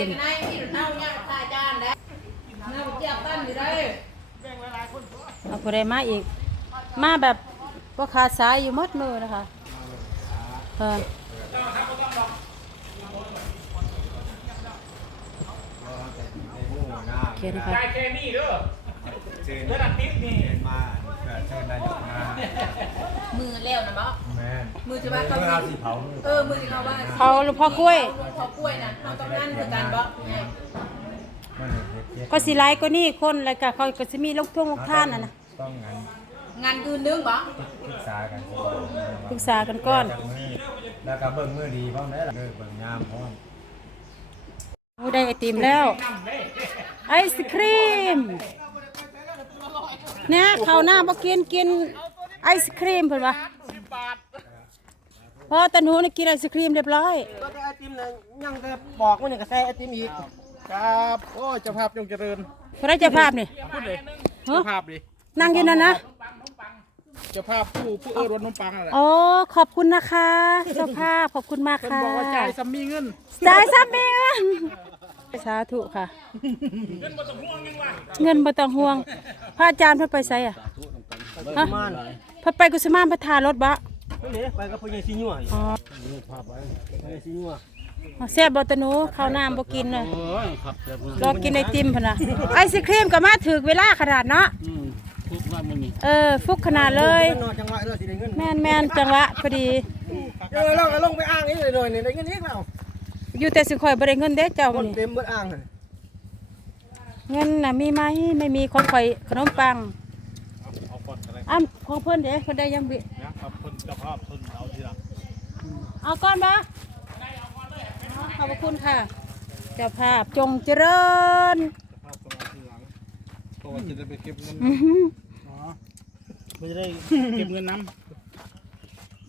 เป็นไงพี่เน่าเนี่ยตาจานแล้วเน่าเจียบตั้นอยู่ได้เอาผู้ใดมาอีก มาแบบว่าขาดสายอยู่หมดมือนะคะเออโอเคนะคะกายเคมีเด้อเชิญระดับติ๊บนี่เชิญมา เกิดเชิญนายกมามือแล้วนะบ่แม่นมือจะว่าเขาเมื่อเอาสีเผาเออมือที่เขาว่าเขาหลวงพ่อกล้วยพอกล้วยน่ะเขาต้องนั่นคือการบ่ไงมันเฮ็ดเฮ็ดก็สิไลก็นี่คนแล้วก็เขาก็สิมีลูกทุ่งลูกท่านน่ะนะต้องงั้นงานคืนนึงบ่ปรึกษากันก่อนปรึกษากันก่อน จากมือแล้วก็เบิ่งมือดีพร้อมได้ล่ะเด้อเบิ่งยามพร้อมโอ้ได้ไอติมแล้ว ไอศครีม เนี่ยเขาวหน้าบ่กินกินไอศครีมเพิ่นว่าพอตะหนูนี่กินไอศครีมเรียบร้อยก็แต่ไอติมเนี่ยยังแต่บอกมันเนี่ยก็ใส่ไอติมอีกครับโอ้เจ้าภาพจงเจริญพระเจ้าภาพนี่พูดเลยฮะเจ้าภาพดินั่งอยู่นั่นนะเจ้าภาพผู้ผู้เอิ้นวันนมปังนั่นแหละโอ้ขอบคุณนะคะ เจ้าภาพขอบคุณมากเพิ่นค่ะบอกว่าจ่ายซัมมีเงินจ่ายซ้ำเอง สาธุค่ะเงินบ่ต้องห่วงยังวะเงินบ่ต้องห่วง พระอาจารย์เพิ่นไปไสอะฮะมันเพิ่นไปกุสมานพระทารถบ่นี่ไปกับพ่อใหญ่ซีนัวอ๋อพ่อใหญ่ซีนัวแซ่บบ่ตะหนูข้าวน้ำบ่กินเลยโอ้ยครับเดี๋ยวผมรอกินไอติมพุ่นน่ะไอศครีมก็มาถึกเวลาขนาดเนาะอืมทุกว่ามันนี่เออ ฟุกขนาดเลยนอนจังหวะเด้อสิได้เงินแม่นแม่นจังหวะพอดีเออเราก็ลงไปอ้างนี่เลยหน่อยนี่ได้เงินอีกแล้ว อยู่แต่สิข่อยบ่ได้เงินเด้เจ้าคนนี่เต็มเบิดอ้างเลยเงินน่ะมีไหมไม่มีของข่อยขนมปังเอาก่อนอะไรอ้ำของเพิ่นเด้เพิ่นได้ยังบินะครับเพิ่นเจ้าภาพเพิ่นเอาทีหลังเอาก้อนบ่ขอบพระคุณค่ะเจ้าภาพจงเจริญเจ้าภาพต้องเอาทีหลังเพราะว่าจะได้ไปเก็บเงินอื้อหืออ๋อไม่ได้เก็บเงินน้ำ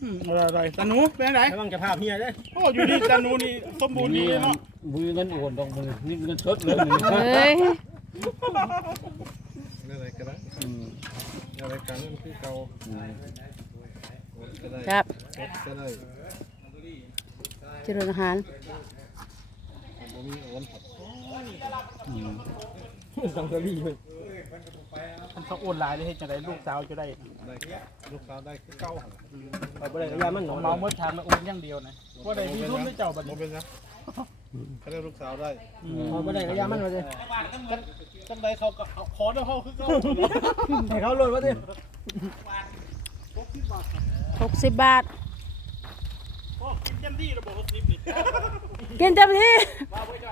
อืมอะไรอะไรตาหนูเป็นไงระวังจะภาพเฮียเด้โอ้อยู่ดีตาหนูนี่สมบูรณ์ดีเนาะมือเงินโอนดอกมือนี่เงินสดเลยเอ้ยอะไรก็ได้อะไรกันคือเก่าก็ได้ครับก็ได้เจริญอาหารบ่มีโอนสังเกลีเลย มันเขาโอนหลายเลยให้จังไดลูกสาวจะได้ได้ลูกสาวได้คือเก่าไปบ่ได้ก็ยามันหนผอมนเมาเมื่อทานมาโอนอย่างเดียวนะว่าได้มีรุ่นไม่เจ้าบัดนี้เป็นนะเขาได้ลูกสาวได้พอบ่ได้ก็ยามันว่าสิกันกันใดเขาก็เอาขอเดี๋ยวเขาคือเขาให้เขาโลดว่าสิหกสิบบาทโอ้กินเต็มที่ระบบหกสิบนี่กินเต็มที่ มาไว้ใจ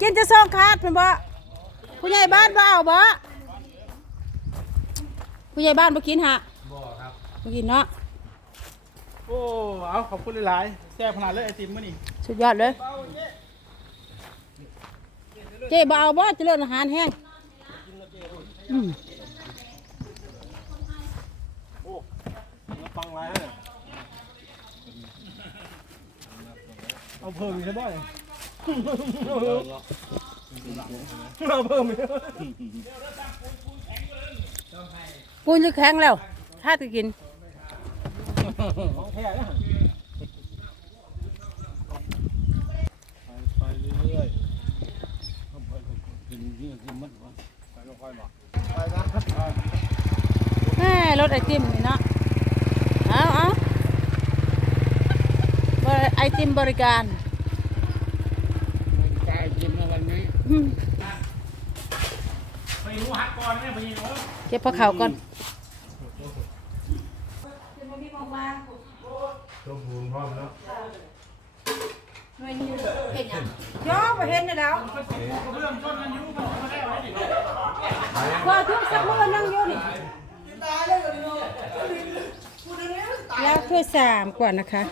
กินจะซองคาดเป็นบ่ผู้ใหญ่บ้านบ่เอาบ่ ผู้ใหญ่บ้านบ่กินฮะบ่ครับบ่กินเนาะโอ้เอาขอบคุณหลายๆแซ่บขนาดเลยไอติมมื้อนี้สุดยอดเลย เจ๊บ่เอาบ่เจริญอาหารแห้งอืมฟังไว้เอาเพิ่มอีกใช่บ่เอาเพิ่มอีก ปูนจะแข็งแล้วถ้าจะกินของแท้นะไปเรื่อยกินเรื่องที่มัดวะๆไปก็ค่อยบอกแม่รถไอติมนี่เนาะ เอาเอาไอติมบริการกายกินในวันนี้ไปรู้หักก่อนเนี่ยไปยิง เก็บผ้าขาก่อนสมบูรณ์พร้อมแล้วย่อมาเห็นนะดาวเริ่มต้นอายุมันมาแล้วนี่ก็ทุกสักมือนั่งอยู่นี่แล้วถ้วยสามก่อนนะคะ